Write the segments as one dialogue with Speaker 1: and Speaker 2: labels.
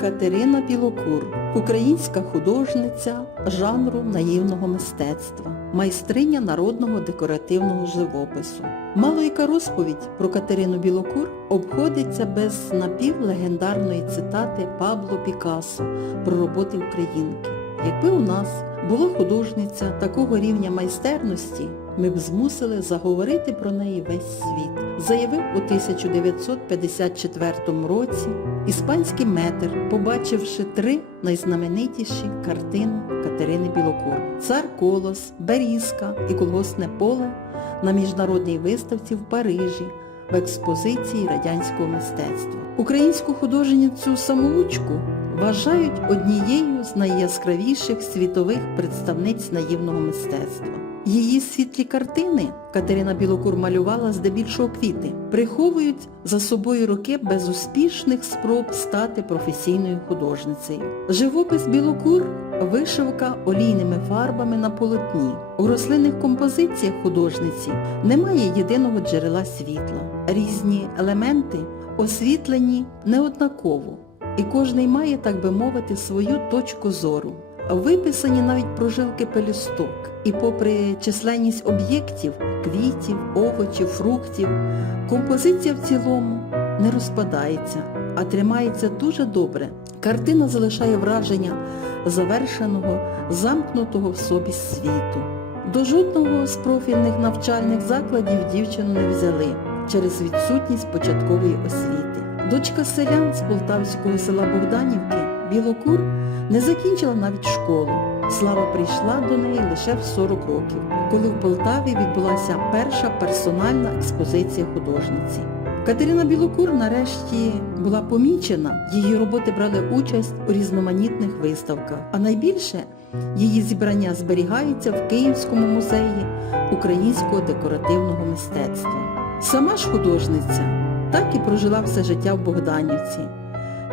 Speaker 1: Катерина Білокур, українська художниця жанру наївного мистецтва, майстриня народного декоративного живопису. Малояка розповідь про Катерину Білокур обходиться без напівлегендарної цитати Пабло Пікассо про роботи українки. Якби у нас була художниця такого рівня майстерності, ми б змусили заговорити про неї весь світ, заявив у 1954 році іспанський метр, побачивши три найзнаменитіші картини Катерини Білокур Цар Колос, Берізка і Колгосне поле на міжнародній виставці в Парижі в експозиції радянського мистецтва. Українську художницю самоучку вважають однією з найяскравіших світових представниць наївного мистецтва. Її світлі картини Катерина Білокур малювала здебільшого квіти, приховують за собою роки безуспішних спроб стати професійною художницею. Живопис Білокур вишивка олійними фарбами на полотні. У рослинних композиціях художниці немає єдиного джерела світла. Різні елементи освітлені неоднаково, і кожний має, так би мовити, свою точку зору. Виписані навіть прожилки пелюсток. І попри численність об'єктів, квітів, овочів, фруктів, композиція в цілому не розпадається, а тримається дуже добре. Картина залишає враження завершеного, замкнутого в собі світу. До жодного з профільних навчальних закладів дівчину не взяли через відсутність початкової освіти. Дочка селян з полтавського села Богданівки Білокур не закінчила навіть школу. Слава прийшла до неї лише в 40 років, коли в Полтаві відбулася перша персональна експозиція художниці. Катерина Білокур нарешті була помічена, її роботи брали участь у різноманітних виставках, а найбільше її зібрання зберігаються в Київському музеї українського декоративного мистецтва. Сама ж художниця так і прожила все життя в Богданівці,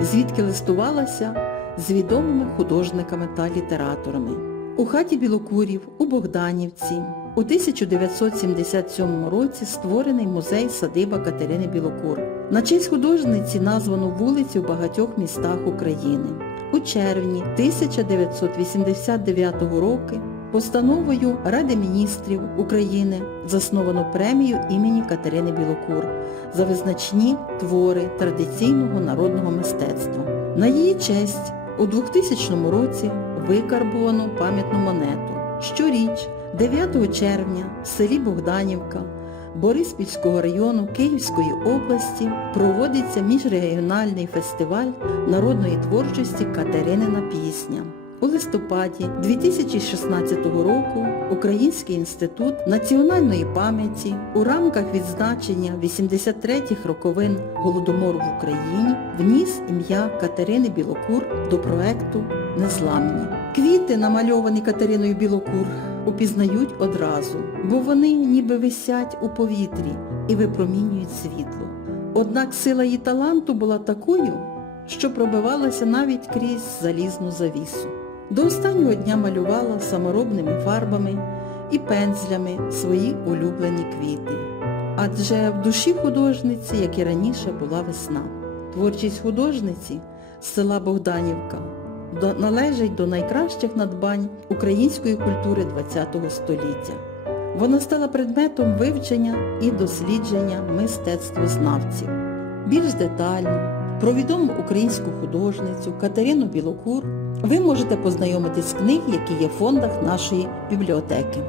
Speaker 1: звідки листувалася з відомими художниками та літераторами. У хаті Білокурів у Богданівці у 1977 році створений музей садиба Катерини Білокур. На честь художниці названо вулиці в багатьох містах України. У червні 1989 року постановою Ради міністрів України засновано премію імені Катерини Білокур за визначні твори традиційного народного мистецтва. На її честь у 2000 році викарбувано пам'ятну монету. Щоріч, 9 червня, в селі Богданівка Бориспільського району Київської області проводиться міжрегіональний фестиваль народної творчості Катеринина пісня. У листопаді 2016 року Український інститут національної пам'яті у рамках відзначення 83-х роковин Голодомору в Україні вніс ім'я Катерини Білокур до проекту Незламні. Квіти, намальовані Катериною Білокур, упізнають одразу, бо вони ніби висять у повітрі і випромінюють світло. Однак сила її таланту була такою, що пробивалася навіть крізь залізну завісу. До останнього дня малювала саморобними фарбами і пензлями свої улюблені квіти. Адже в душі художниці, як і раніше, була весна. Творчість художниці з села Богданівка належить до найкращих надбань української культури ХХ століття. Вона стала предметом вивчення і дослідження мистецтвознавців. Більш детально про відому українську художницю Катерину Білокур ви можете познайомитись з книг, які є в фондах нашої бібліотеки.